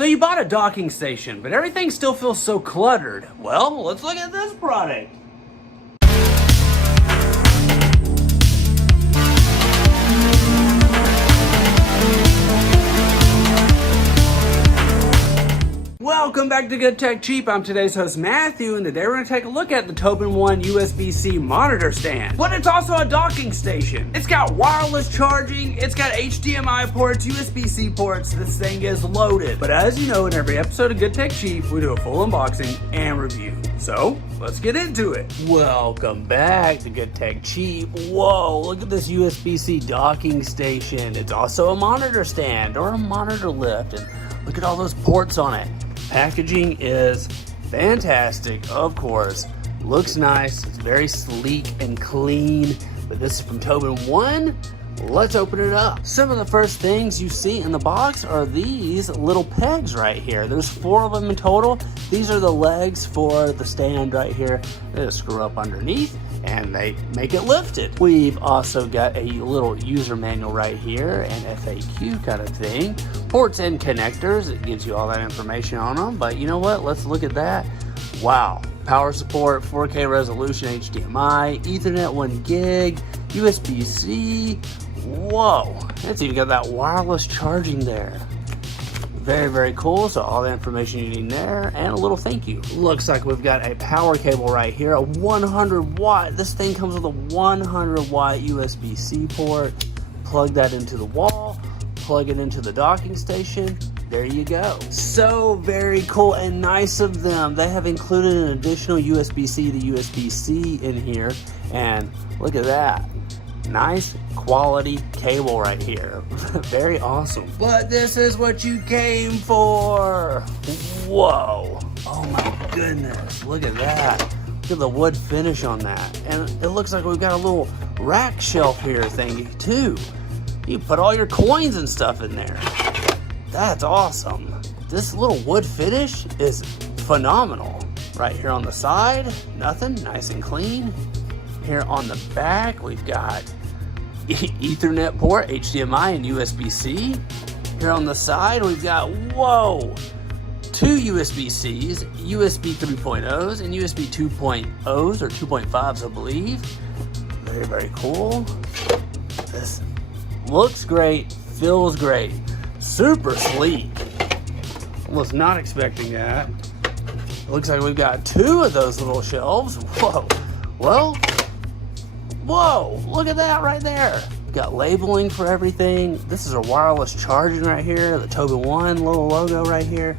So you bought a docking station, but everything still feels so cluttered. Well, let's look at this product. Welcome back to Good Tech Cheap. I'm today's host Matthew, and today we're going to take a look at the TobenONE USB-C monitor stand. But it's also a docking station. It's got wireless charging, it's got HDMI ports, USB-C ports. This thing is loaded. But as you know, in every episode of Good Tech Cheap, we do a full unboxing and review. So let's get into it. Welcome back to Good Tech Cheap. Whoa, look at this USB-C docking station. It's also a monitor stand or a monitor lift, and look at all those ports on it. Packaging is fantastic, of course. Looks nice, it's very sleek and clean, but this is from TobenONE. Let's open it up. Some of the first things you see in the box are these little pegs right here. There's 4 of them in total. These are the legs for the stand right here. They just screw up underneath and they make it lifted. We've also got a little user manual right here, an FAQ kind of thing. Ports and connectors, it gives you all that information on them, but you know what? Let's look at that. Wow. Power support, 4K resolution, HDMI, Ethernet 1 gig, USB-C. Whoa, it's even got that wireless charging there. Very, very cool. So all the information you need there, and a little thank you. Looks like we've got a power cable right here, a 100 watt. This thing comes with a 100 watt USB-C port. Plug that into the wall, plug it into the docking station. There you go. So very cool and nice of them. They have included an additional USB-C to USB-C in here, and look at that. Nice quality cable right here. Very awesome. But this is what you came for. Whoa. Oh my goodness. Look at that. Look at the wood finish on that. And it looks like we've got a little rack shelf here thingy too. You put all your coins and stuff in there. That's awesome. This little wood finish is phenomenal. Right here on the side, nothing, nice and clean. Here on the back, we've got Ethernet port, HDMI, and USB-C. Here on the side, we've got, whoa, 2 USB-Cs, USB 3.0s, and USB 2.0s, or 2.5s, I believe. Very, very cool. This looks great, feels great, super sleek. Was not expecting that. Looks like we've got 2 of those little shelves. Whoa. Well, whoa, look at that right there. We've got labeling for everything. This is a wireless charging right here. The TobenONE little logo right here.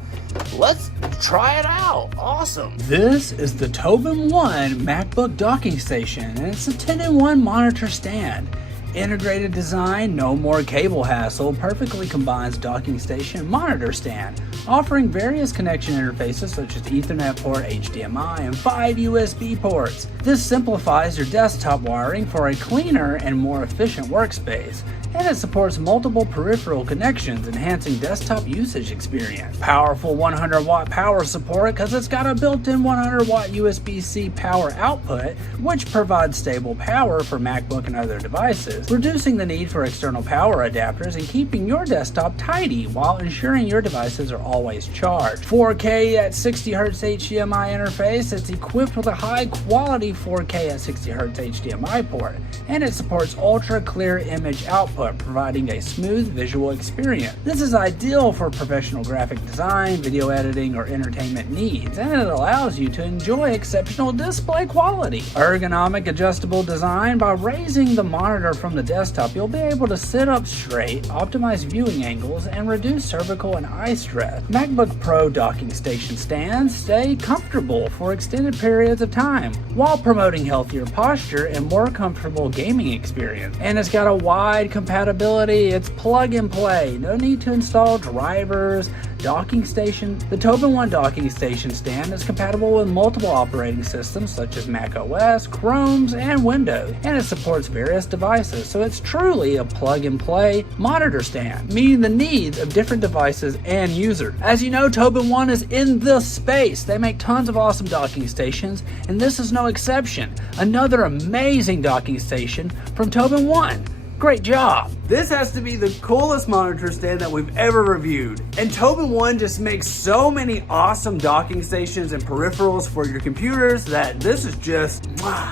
Let's try it out. Awesome. This is the TobenONE MacBook docking station, and it's a 10-in-1 monitor stand. Integrated design, no more cable hassle, perfectly combines docking station and monitor stand, offering various connection interfaces such as Ethernet port, HDMI, and 5 USB ports. This simplifies your desktop wiring for a cleaner and more efficient workspace, and it supports multiple peripheral connections, enhancing desktop usage experience. Powerful 100 watt power support because it's got a built-in 100 watt USB-C power output, which provides stable power for MacBook and other devices, reducing the need for external power adapters and keeping your desktop tidy while ensuring your devices are always charged. 4K at 60Hz HDMI interface, it's equipped with a high quality 4K at 60Hz HDMI port, and it supports ultra clear image output, providing a smooth visual experience. This is ideal for professional graphic design, video editing, or entertainment needs, and it allows you to enjoy exceptional display quality. Ergonomic adjustable design, by raising the monitor from the desktop, you'll be able to sit up straight, optimize viewing angles, and reduce cervical and eye stress. MacBook Pro docking station stands stay comfortable for extended periods of time, while promoting healthier posture and more comfortable gaming experience. And it's got a wide compatibility. It's plug and play. No need to install drivers. Docking station. The TobenONE docking station stand is compatible with multiple operating systems such as Mac OS, Chromes, and Windows, and it supports various devices, so it's truly a plug-and-play monitor stand, meeting the needs of different devices and users. As you know, TobenONE is in this space. They make tons of awesome docking stations, and this is no exception. Another amazing docking station from TobenONE. Great job. This has to be the coolest monitor stand that we've ever reviewed. And TobenONE just makes so many awesome docking stations and peripherals for your computers that this is just,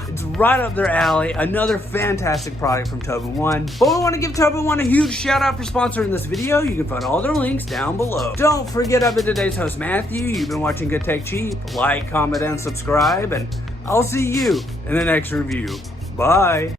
it's right up their alley. Another fantastic product from TobenONE. But we want to give TobenONE a huge shout out for sponsoring this video. You can find all their links down below. Don't forget, I've been today's host, Matthew. You've been watching Good Tech Cheap. Like, comment, and subscribe, and I'll see you in the next review. Bye.